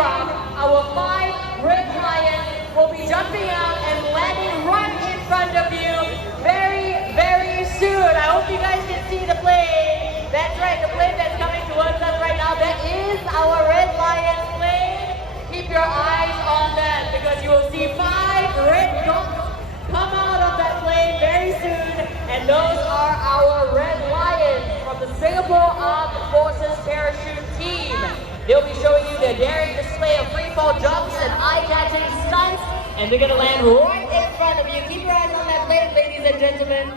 aircraft, our 5 Red Lions will be jumping out and landing right in front of you very, very soon. I hope you guys can see the plane. That's right, the plane that's coming towards us right now, that is our Red Lions plane. Keep your eyes on that because you will see 5 red dots come out of that plane very soon. And those are our Red Lions from the Singapore Armed Forces Parachute Team. They'll be showing you their daring display of free fall jumps and eye-catching stunts. And they're going to land right in front of you. Keep your eyes on that plane, ladies and gentlemen.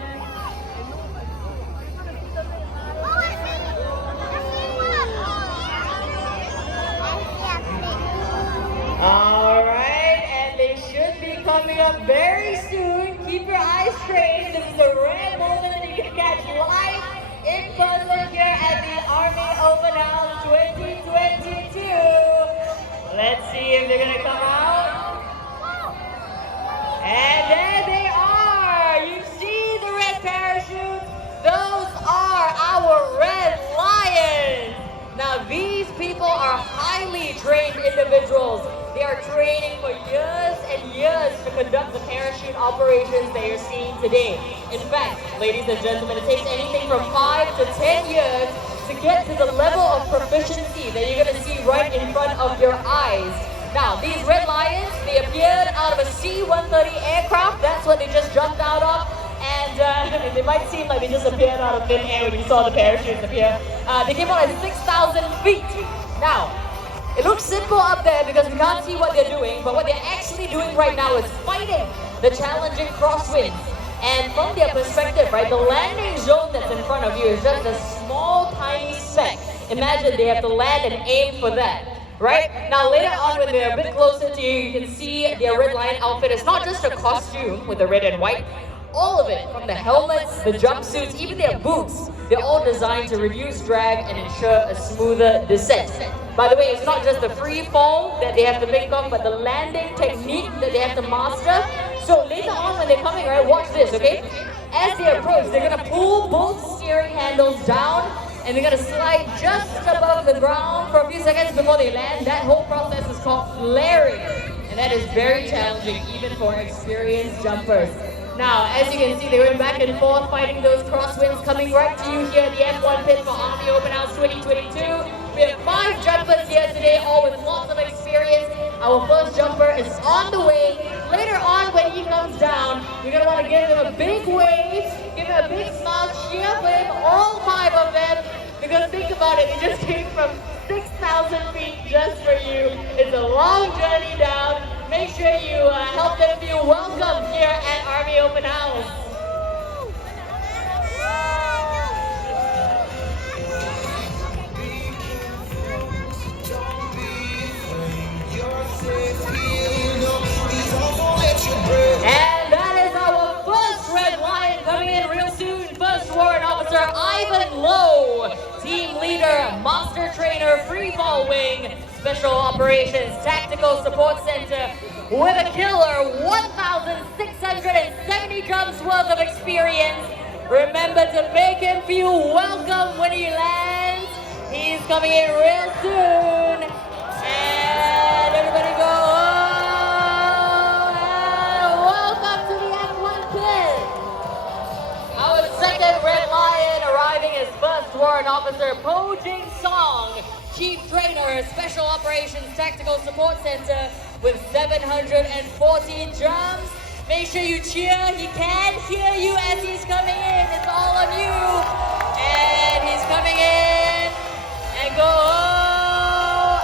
All right, and they should be coming up very soon. Keep your eyes straight. This is a rare moment that you can catch live in person here at the Army Open House 2022. Let's see if they're gonna come out. And there they are. You see the red parachutes? Those are our Red Lions. Now these people are highly trained individuals. They are training for years and years to conduct the parachute operations that you're seeing today. In fact, ladies and gentlemen, it takes anything from 5 to 10 years to get to the level of proficiency that you're going to see right in front of your eyes. Now, these Red Lions, they appeared out of a C-130 aircraft. That's what they just jumped out of. And they might seem like they just appeared out of thin air when you saw the parachutes appear. They came out at 6,000 feet. Now, it looks simple up there because we can't see what they're doing, but what they're actually doing right now is fighting the challenging crosswinds. And from their perspective, right, the landing zone that's in front of you is just a small, tiny speck. Imagine they have to land and aim for that. Right? Now later on when they're a bit closer to you, you can see their Red Lion outfit. It's not just a costume with the red and white. All of it, from the helmets, the jumpsuits, even their boots, they're all designed to reduce drag and ensure a smoother descent. By the way, it's not just the free fall that they have to think of, but the landing technique that they have to master. So later on when they're coming, right, watch this, okay? As they approach, they're gonna pull both steering handles down and they're gonna slide just above the ground for a few seconds before they land. That whole process is called flaring. And that is very challenging, even for experienced jumpers. Now, as you can see, they went back and forth fighting those crosswinds, coming right to you here at the F1 pit for Army Open House 2022. We have 5 jumpers here today, all with lots of experience. Our first jumper is on the way. Later on, when he comes down, you're going to want to give him a big wave, give him a big smile, cheer for him, all 5 of them. Because think about it, they just came from 6,000 feet just for you. It's a long journey down. Make sure you help them feel welcome here at Army Open House. And that is our first Red Lion coming in real soon. First Warrant Officer Ivan Lowe, Team Leader, Master Trainer, Free Fall Wing, Special Operations Tactical Support Center, with a killer 1,670 jumps worth of experience. Remember to make him feel welcome when he lands. He's coming in real soon. And everybody go, oh, and welcome to the F1 pit. Our second Red Lion arriving as First Warrant Officer Po Jing Song, Chief Trainer, Special Operations Tactical Support Center, with 740 jumps. Make sure you cheer. He can't hear you as he's coming in. It's all on you. And he's coming in. And go.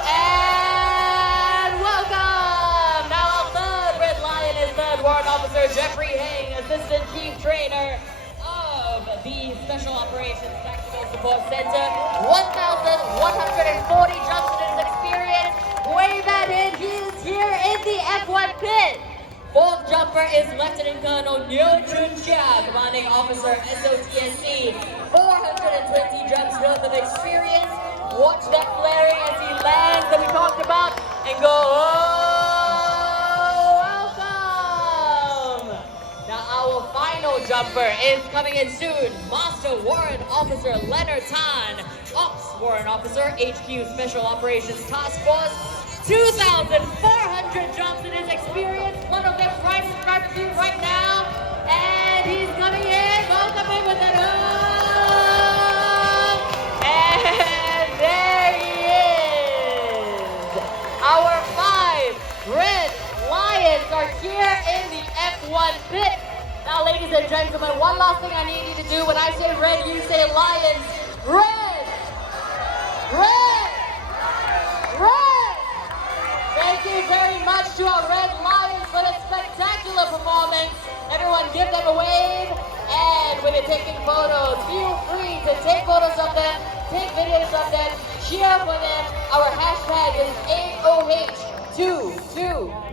And welcome. Now our third Red Lion is Third Warrant Officer Jeffrey Heng, Assistant Chief Trainer of the Special Operations Tactical Support Center. 1,140 jumps in his experience. Wave at him. He is here in the F1 pit. Fourth jumper is Lieutenant Colonel Nyo Chun Chia, Commanding Officer SOTSC. 420 jumps worth of experience. Watch that flaring as he lands that we talked about. And go, oh, welcome. Now our final jumper is coming in soon. Master Warrant Officer Leonard Tan, Ops Warrant Officer, HQ Special Operations Task Force, 2,400 jumps in his experience. One of them right in front of you right now. And he's coming in. Welcome in with it. And there he is. Our 5 Red Lions are here in the F1 pit. Now, ladies and gentlemen, one last thing I need you to do. When I say red, you say Lions. Red! Red! Red! Thank you very much to our Red Lions for the spectacular performance. Everyone give them a wave. And when you're taking photos, feel free to take photos of them, take videos of them, cheer for them. Our hashtag is AOH22.